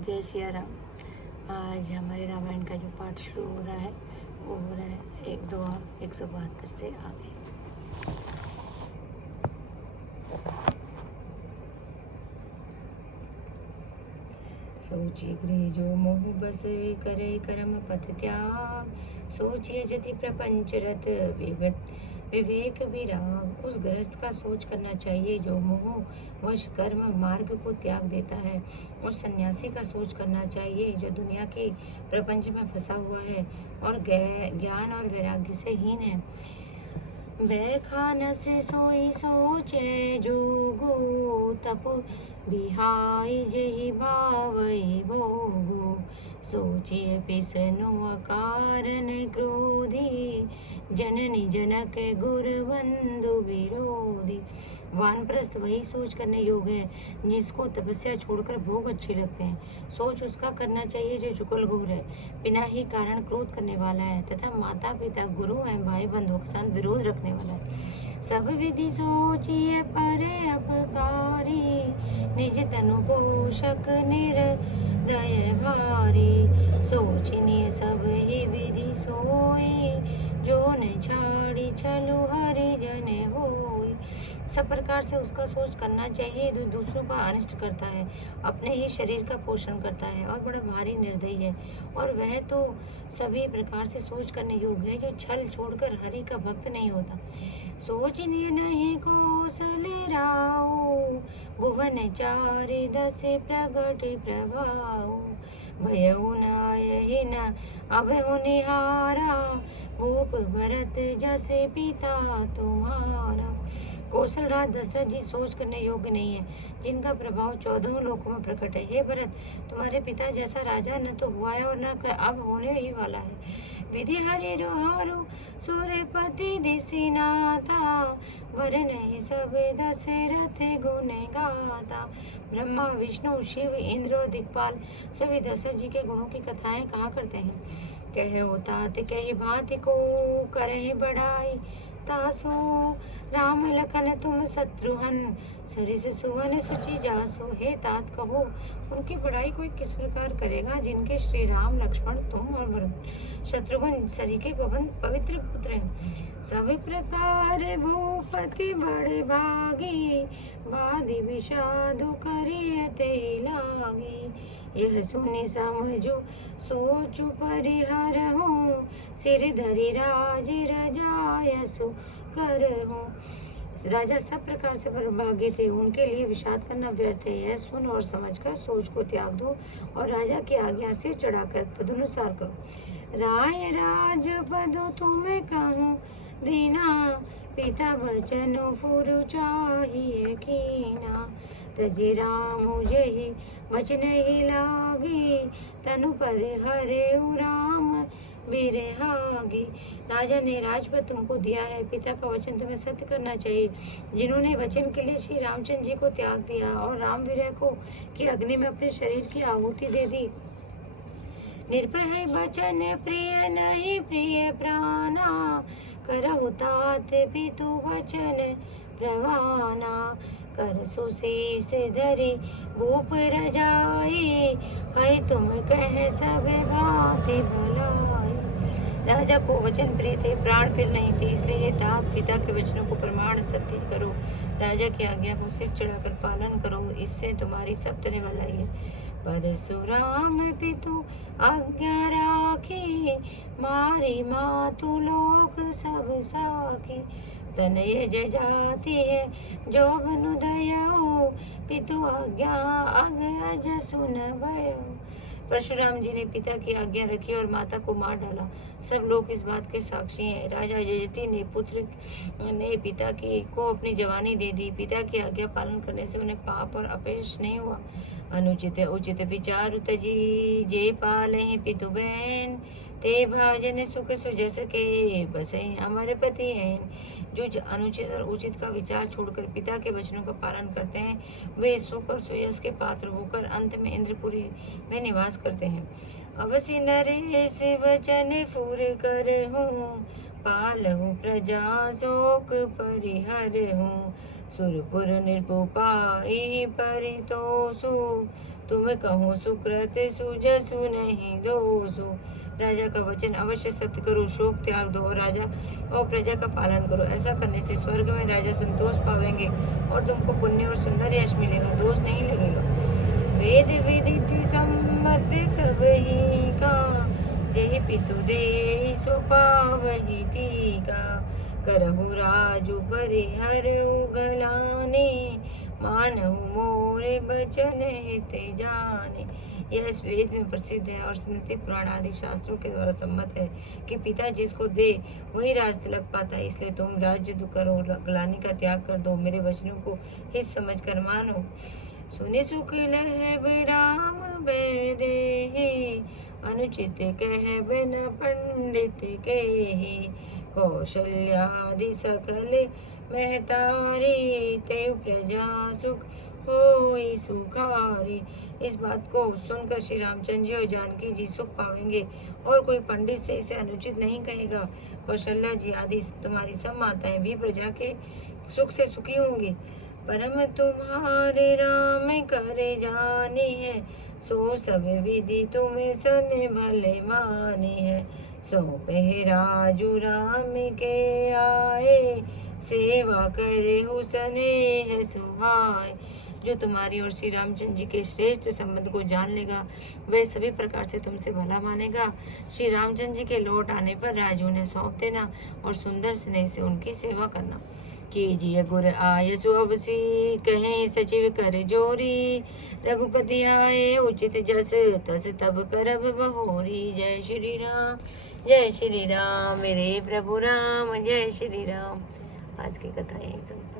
जय सिया राम। आज हमारे रामायण का जो पाठ शुरू हो रहा है वो हो रहा है 172 से आगे। सोचिए गृह जो मोह बस करे कर्म पथ त्याग, सोचिए जति प्रपंच रत विवेक विराग। उस गृहस्थ का सोच करना चाहिए जो मोह वश कर्म मार्ग को त्याग देता है। उस सन्यासी का सोच करना चाहिए जो दुनिया के प्रपंच में फंसा हुआ है और ज्ञान और वैराग्य से हीन है। वह खानस सोई सोचे जोगो, तप बिहाई जही भावई भोगो। सोचिए पिसनु अकारण क्रोधी, जननी जनक गुर बंधु विरोधी। वानप्रस्थ वही सोच करने योग्य है जिसको तपस्या छोड़कर भोग अच्छे लगते हैं। सोच उसका करना चाहिए जो चुगलखोर है, बिना ही कारण क्रोध करने वाला है तथा माता पिता गुरु एवं भाई बंधुओं के साथ विरोध रखने वाला है। सब विधि सोचिए परे अपकारी, निज तनु पोषक निर्दय भारी। सोचिनिए सब ही विधि सोई, जो न छाड़ी छलु हरि जन होई। सब प्रकार से उसका सोच करना चाहिए जो दूसरों का अनिष्ट करता है, अपने ही शरीर का पोषण करता है और बड़ा भारी निर्दयी है। और वह तो सभी प्रकार से सोच करने योग्य है जो छल छोड़कर हरि का भक्त नहीं होता। सोचनीय नहीं कौशले राव, भुवन चारि दस प्रगट प्रभाव। भयउ नायहि न अभयउ निहारा, भूप भरत जसे पिता तुम्हारा। कौशल राज दशरथ जी सोच करने योग्य नहीं है, जिनका प्रभाव 14 लोकों में प्रकट है। हे भरत, तुम्हारे पिता जैसा राजा न तो हुआ है और न अब होने ही वाला है। विधि हरि रोहारु सूर्यपति दिसिनाथा, वर नहीं सब दशरथ गुण गाता। ब्रह्मा विष्णु शिव इंद्र और दिक्पाल सभी दशरथ जी के गुणों की कथाएं कहा करते हैं। कहे होता कही भांति को करे बढ़ाई, तासो राम लखन तुम शत्रुघ्न, सरिस सुवन सुचि जासो। हे तात कहो, उनकी बढ़ाई कोई किस प्रकार करेगा जिनके श्री राम लक्ष्मण तुम और भरत शत्रुघ्न सरीखे पवित्र पुत्र हैं। सभी प्रकार भूपति बड़े भागी, बादि विषादु करियते लागी। यह सुनि समझो सोचु परिहर हूँ, सिर धरि राज रजायसु कर हूँ। राजा सब प्रकार से भागे थे, उनके लिए विषाद करना व्यर्थ है। यह सुन और समझकर सोच को त्याग दो और राजा की आज्ञा से चढ़ाकर तदनुसार करो। राय राज पद तुम्हें कहूँ दीना, पिता वचन फुरु चाहिए कीना। तजि राम जहि वचन ही लागी, तनु पर हरे राम बिरहागी। राजा ने राजपद तुमको दिया है, पिता का वचन तुम्हें सत्य करना चाहिए। जिन्होंने वचन के लिए श्री रामचंद्र जी को त्याग दिया और राम विरह को की अग्नि में अपने शरीर की आहुति दे दी। निर्भय है वचन प्रिय नहीं प्रिय प्राणा, करहु तात पितु वचन प्रवाना। कर सुशीस धरि भूप रजाई, है तुम कह सब भांति भलाई। राजा को वचन प्रिय थे, प्राण प्रिय नहीं थे, इसलिए तात पिता के वचनों को प्रमाण सत्य करो। राजा की आज्ञा को सिर चढ़ाकर पालन करो, इससे तुम्हारी सब तरह भलाई है। परशुराम पितु आज्ञा राखी, मारी मातु लोक सब साखी। तनय जय जाती है जो बनु दयाओ, पितु आज्ञा अज सुन भयो। परशुराम जी ने पिता की आज्ञा रखी और माता को मार डाला। सब लोग इस बात के साक्षी हैं। राजा यजति ने पुत्र ने पिता की को अपनी जवानी दे दी। पिता की आज्ञा पालन करने से उन्हें पाप और अपयश नहीं हुआ। अनुचित उचित विचार तजी, जे पाले पितु बहन, ते भाजन सुख सुजस के बसे हमारे पति हैं। जो अनुचित और उचित का विचार छोड़कर पिता के वचनों का पालन करते हैं, वे सुख और सुयश के पात्र होकर अंत में इंद्रपुरी में निवास करते हैं। अवसि नरेश वचन फूर कर हूँ, पालहु प्रजा शोक परिहर हूँ। सुरपुर निरपुपाई परितोषु, तुम कहो सुकृत सुजसु नहीं दोषु। राजा का वचन अवश्य सत्य करो, शोक त्याग दो और राजा और प्रजा का पालन करो। ऐसा करने से स्वर्ग में राजा संतोष पावेंगे और तुमको पुण्य और सुंदर यश मिलेगा, दोष नहीं लगेगा। वेद विदित सम्मत सब ही का, जय पितु दे सो पावहि टीका। करहु राजु परिहर उगलाने, मानहु मोरे बचन हित जाने। यह वेद में प्रसिद्ध है और स्मृति पुराण आदि शास्त्रों के द्वारा सम्मत है कि पिता जिसको दे वही राज तिलक पाता है। इसलिए तुम राज्य करो, ग्लानि का त्याग कर दो, मेरे वचनों को हित समझ कर मानो। सुनि सुख लहब राम बैदेहि, अनुचित कह बिन पंडित केहि। कौशल्यादि सकल महतारी, तेउ प्रजा सुख होई सुखारी। इस बात को सुनकर श्री रामचंद्र जी और जानकी जी सुख पाएंगे और कोई पंडित से इसे अनुचित नहीं कहेगा। कौशल्या जी आदि तुम्हारी सब माताएं भी प्रजा के सुख से सुखी होंगी। परम तुम्हारे राम करे जाने है, सो सब विधि तुम्हें सन भले माने है। सो राजू राम के आए, सेवा करे हुसने है सुहाय। जो तुम्हारी और श्री रामचंद्र जी के श्रेष्ठ संबंध को जान लेगा वह सभी प्रकार से तुमसे भला मानेगा। श्री रामचंद्र जी के लौट आने पर राजू ने सौंप देना और सुंदर स्नेह से उनकी सेवा करना। कीजिए गुर आय सुअवसी, कहें सचिव कर जोरी। रघुपति आए उचित जस, तस तब करब बहोरी। जय श्री राम, जय श्री राम, मेरे प्रभु राम, जय श्री राम। आज की कथा यहीं संपन्न।